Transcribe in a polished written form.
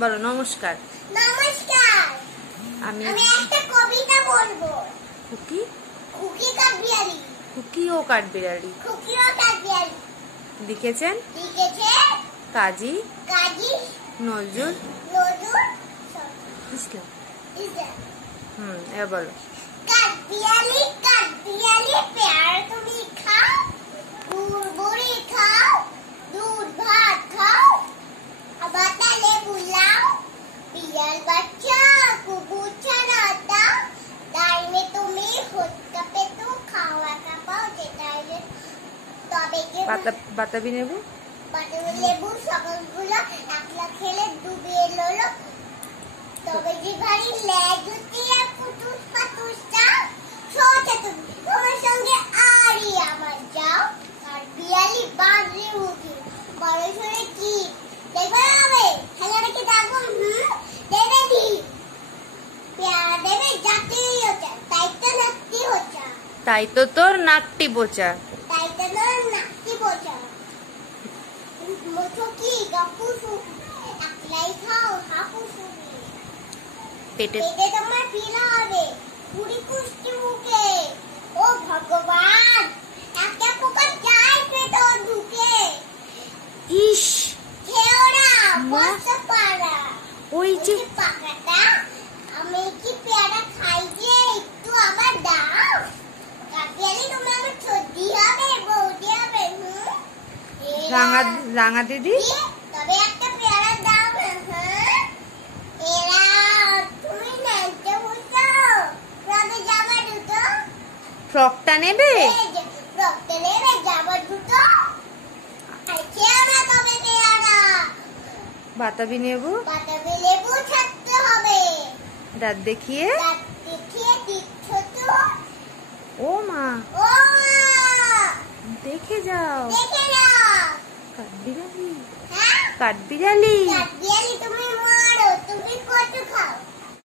বলো নমস্কার। নমস্কার। আমি একটা কবিতা বলবো। খুকি খুকি কাঠবিড়ালি। খুকি ও কাঠবিড়ালি। খুকি ও কাঠবিড়ালি লিখেছেন কাজী নজরুল ইসলাম। এবার বলো। কাঠবিড়ালি কাঠবিড়ালি পেয়ারা তুমি খাও, গুড় বড়ি খাও, দুধ ভাত খাও, বাতা লেবু লাও, বিড়াল বাচ্চা কুকুর ছানা দাও, ডাইনে তুমি হটকাপে তো খাওয়া কাপাও যেটাইলে তবে যে বাতাবি নেবু লেবু সকলগুলো একলা খেলে ডুবিয়ে ললো, তবে যে ভারী লেজ দিয়ে পুটুস পাতুস যাও, সোচে তুমি তোমার সঙ্গে আরই আমার যাও, আর বিয়ালি বাজে উঠি বড় সরে কি দেখবে হবে খেলা রেখে দেখো দেবে দি পেয়ারা দেবে জাতেই হচ্ছে তাই তো নাকটি হচ্ছে, তাই তো তোর নাকটি বোচা, তাই তো তোর নাকটি বোচা, মুঠো কি গপুসু একলাই খাও হাপুসু পেটে তোমার পিলা হবে পুরি কুষ্টি মুখে, ও ভগবান একটা পোকা যায় পেটে ঢুকে, ইস খেওরা মস্ত পাড়া ওই যে পাকাটা আমি কি পেয়ারা খাই যে একটু আবার দাও, কাকিয়ালি তুমি আমার ছদ্দি হবে বৌদি হবে রাঙা দিদি তবে একটা পেয়ারা দাও এরা তুমি নাইতে বুঝছো রবে জামা দুটো ফ্রকটা নেবে, ফ্রকটা নেবে জামা দুটো খেয়ারা তবে পেয়ারা বাতাবি নেবু বাতাবি লেবু ছাড়তে হবে, দাঁত দেখিয়ে দাঁত দেখিয়ে দিচ্ছ তো ও মা ও দেখে যাও দেখে যাও কাঠবিড়ালি হ্যাঁ কাঠবিড়ালি কাঠবিড়ালি তুমি মারো তুমি কত খাও